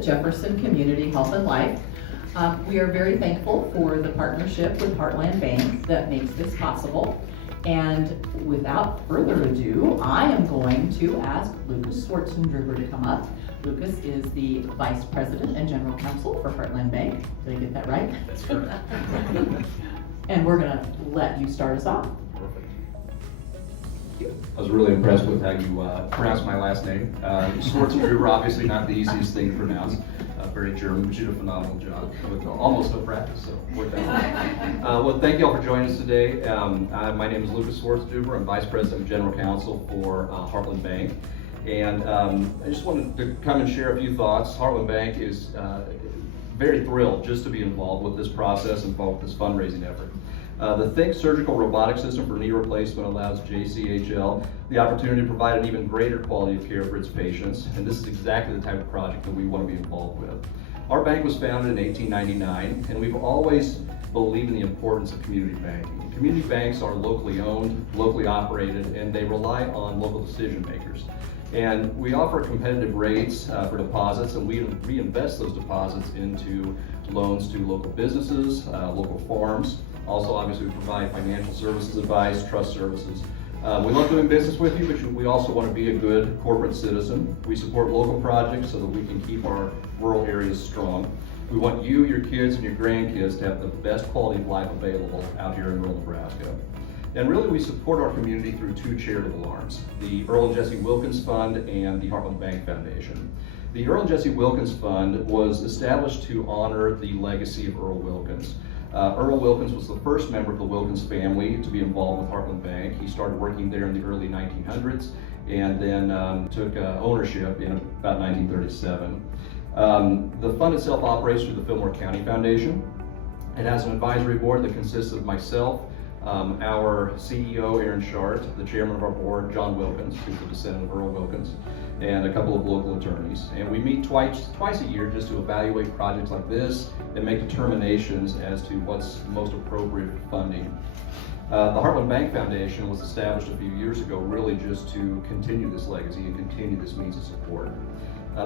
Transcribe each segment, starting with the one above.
with Jefferson Community Health Life. We are very thankful for the partnership with Heartland Bank that makes this possible. And without further ado, I am going to ask Lucas Schwarzenberger to come up. Lucas is the Vice President and General Counsel for Heartland Bank. Did I get that right? That's correct. And we're going to let you start us off. Perfect. I was really impressed with how you pronounced my last name. Schwarzenberger, obviously not the easiest thing to pronounce. Very German, but you did a phenomenal job with almost no practice, so worked out. Well, thank you all for joining us today. My name is Lucas Schwarzenberger. I'm Vice President and General Counsel for Heartland Bank. And I just wanted to come and share a few thoughts. Heartland Bank is very thrilled just to be involved with this process, involved with this fundraising effort. The THINK Surgical Robotic System for knee replacement allows JCH&L the opportunity to provide an even greater quality of care for its patients, and this is exactly the type of project that we want to be involved with. Our bank was founded in 1899, and we've always believed in the importance of community banking. Community banks are locally owned, locally operated, and they rely on local decision makers. And we offer competitive rates for deposits, and we reinvest those deposits into loans to local businesses, local farms. Also, obviously, we provide financial services advice, trust services. We love doing business with you, but we also want to be a good corporate citizen. We support local projects so that we can keep our rural areas strong. We want you, your kids, and your grandkids to have the best quality of life available out here in rural Nebraska. And really, we support our community through two charitable arms, the Earl and Jessie Wilkins Fund and the Heartland Bank Foundation. The Earl and Jessie Wilkins Fund was established to honor the legacy of Earl Wilkins. Earl Wilkins was the first member of the Wilkins family to be involved with Heartland Bank. He started working there in the early 1900s and then took ownership in about 1937. The fund itself operates through the Fillmore County Foundation. It has an advisory board that consists of myself, our CEO, Aaron Shart, the chairman of our board, John Wilkins, who's the descendant of Earl Wilkins, and a couple of local attorneys. And we meet twice a year just to evaluate projects like this and make determinations as to what's most appropriate funding. The Heartland Bank Foundation was established a few years ago really just to continue this legacy and continue this means of support.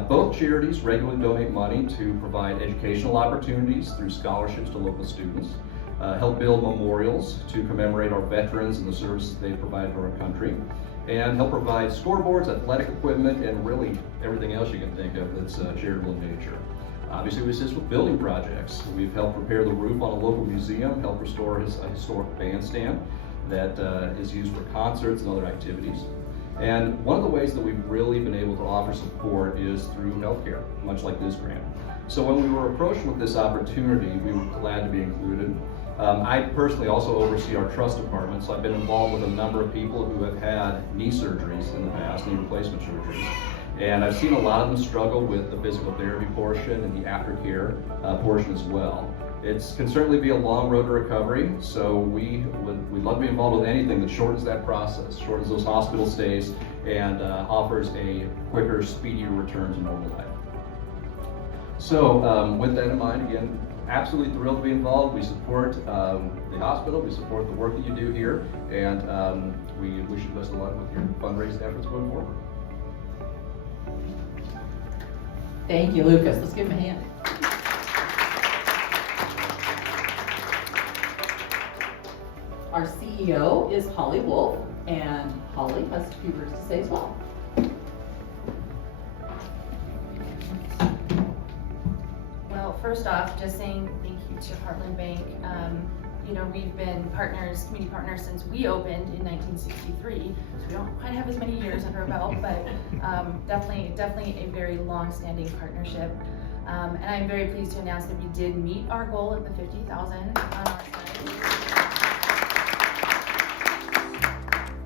Both charities regularly donate money to provide educational opportunities through scholarships to local students, help build memorials to commemorate our veterans and the services they provide to our country, and help provide scoreboards, athletic equipment, and really everything else you can think of that's charitable in nature. Obviously, we assist with building projects. We've helped repair the roof on a local museum, helped restore a historic bandstand that is used for concerts and other activities. And one of the ways that we've really been able to offer support is through healthcare, much like this grant. So when we were approached with this opportunity, we were glad to be included. I personally also oversee our trust department, so I've been involved with a number of people who have had knee surgeries in the past, knee replacement surgeries. And I've seen a lot of them struggle with the physical therapy portion and the aftercare portion as well. It can certainly be a long road to recovery, so we'd love to be involved with anything that shortens that process, shortens those hospital stays, and offers a quicker, speedier return to normal life. So with that in mind, again, absolutely thrilled to be involved. We support the hospital, we support the work that you do here, and we wish you the best of luck with your fundraising efforts going forward. Thank you, Lucas. Let's give him a hand. Our CEO is Holly Wolf, and Holly has a few words to say as well. Well, first off, just saying thank you to Heartland Bank. We've been community partners since we opened in 1963, so we don't quite have as many years under our belt, but definitely a very long-standing partnership. And I'm very pleased to announce that we did meet our goal of the $50,000 on our side.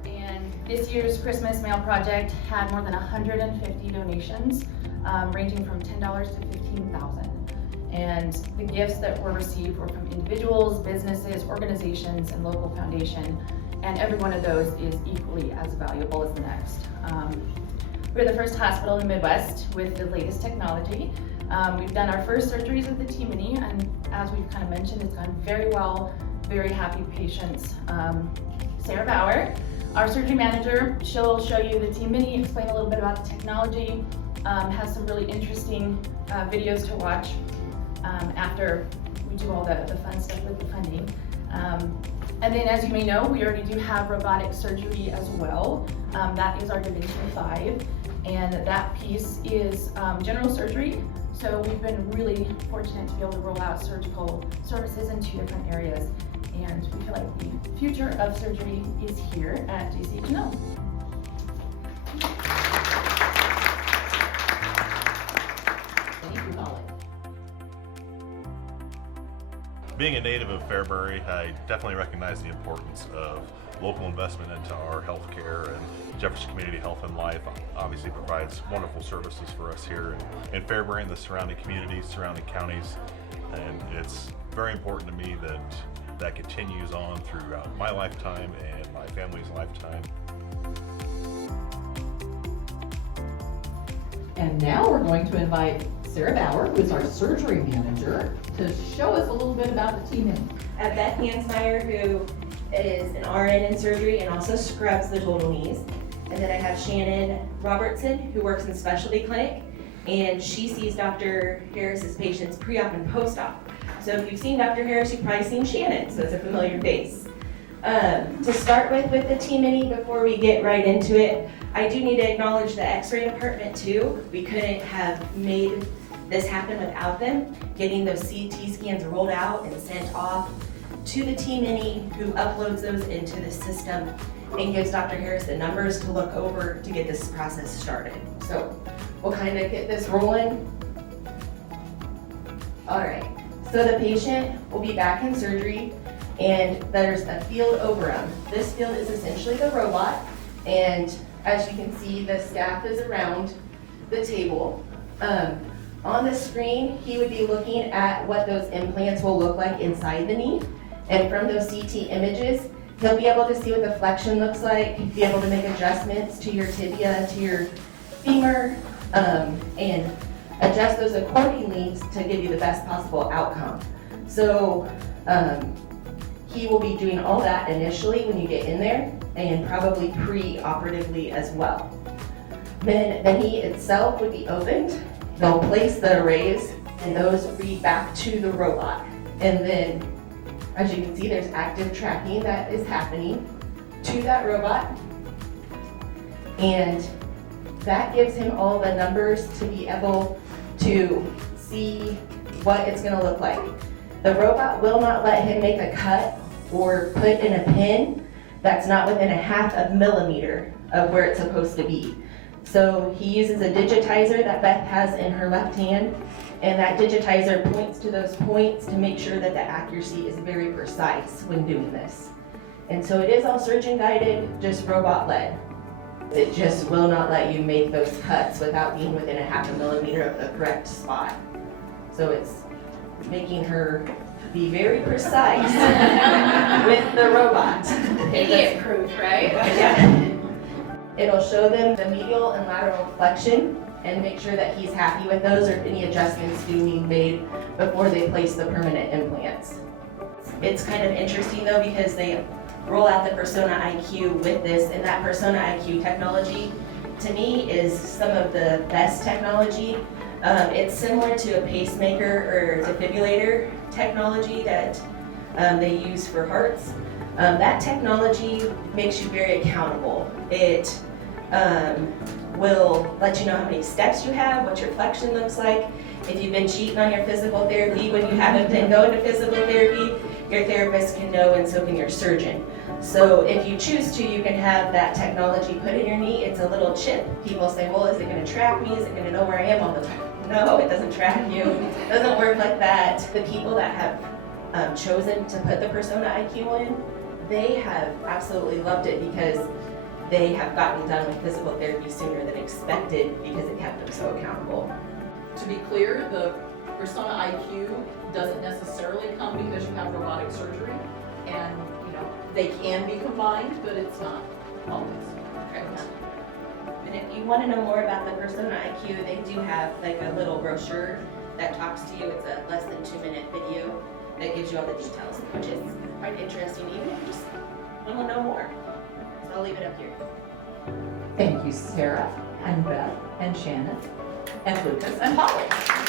And this year's Christmas Mail Project had more than 150 donations, ranging from $10 to $15,000. And the gifts that were received were from individuals, businesses, organizations, and local foundation. And every one of those is equally as valuable as the next. We're the first hospital in the Midwest with the latest technology. We've done our first surgeries with the TMINI, and as we've kind of mentioned, it's gone very well, very happy patients. Sarah Bauer, our surgery manager, she'll show you the TMINI, explain a little bit about the technology. has some really interesting videos to watch after we do all the fun stuff with the funding. And then, as you may know, we already do have robotic surgery as well. That is our Division 5, and that piece is general surgery. So we've been really fortunate to be able to roll out surgical services in 2 different areas, and we feel like the future of surgery is here at JCH&L. Thank you, Holly. Being a native of Fairbury, I definitely recognize the importance of local investment into our healthcare, and Jefferson Community Health Life obviously provides wonderful services for us here in Fairbury and the surrounding communities, surrounding counties, and it's very important to me that that continues on throughout my lifetime and my family's lifetime. And now we're going to invite Sarah Bauer, who is our surgery manager, to show us a little bit about the TMINI. Beth Hansmeyer, who is an RN in surgery and also scrubs the total knees. And then I have Shannon Robertson, who works in specialty clinic, and she sees Dr. Harris's patients pre-op and post-op. So if you've seen Dr. Harris, you've probably seen Shannon, so it's a familiar face. To start with the TMINI, before we get right into it, I do need to acknowledge the X-ray department too. We couldn't have made this happen without them, getting those CT scans rolled out and sent off to the TMINI, who uploads those into the system and gives Dr. Harris the numbers to look over to get this process started. So we'll kind of get this rolling. All right, so the patient will be back in surgery, and there's a field over him. This field is essentially the robot, and as you can see, the staff is around the table. On the screen, he would be looking at what those implants will look like inside the knee, and from those CT images, he'll be able to see what the flexion looks like, be able to make adjustments to your tibia, to your femur, and adjust those accordingly to give you the best possible outcome. So he will be doing all that initially when you get in there, and probably pre-operatively as well. Then the knee itself would be opened. They'll place the arrays, and those read back to the robot. And then, as you can see, there's active tracking that is happening to that robot. And that gives him all the numbers to be able to see what it's gonna look like. The robot will not let him make a cut or put in a pin that's not within 1/2 millimeter of where it's supposed to be. So he uses a digitizer that Beth has in her left hand, and that digitizer points to those points to make sure that the accuracy is very precise when doing this. And so it is all surgeon guided, just robot led. It just will not let you make those cuts without being within 1/2 millimeter of the correct spot. So it's making her be very precise with the robot. Idiot proof, right? Yeah. It'll show them the medial and lateral flexion and make sure that he's happy with those, or if any adjustments do need made before they place the permanent implants. It's kind of interesting though, because they roll out the Persona IQ with this, and that Persona IQ technology to me is some of the best technology. It's similar to a pacemaker or defibrillator technology that they use for hearts. That technology makes you very accountable. It will let you know how many steps you have, what your flexion looks like. If you've been cheating on your physical therapy when you haven't been going to physical therapy, your therapist can know, and so can your surgeon. So if you choose to, you can have that technology put in your knee. It's a little chip. People say, well, is it going to track me? Is it going to know where I am all the time? No, it doesn't track you. It doesn't work like that. The people that have chosen to put the Persona IQ in, they have absolutely loved it because they have gotten done with physical therapy sooner than expected because it kept them so accountable. To be clear, the Persona IQ doesn't necessarily come because you have robotic surgery, and they can be combined, but it's not always. And if you want to know more about the Persona IQ, they do have like a little brochure that talks to you. It's a less than 2-minute video that gives you all the details, which is quite interesting, even if you just want to know more. So I'll leave it up here. Thank you, Sarah and Beth and Shannon. and Lucas and Holly.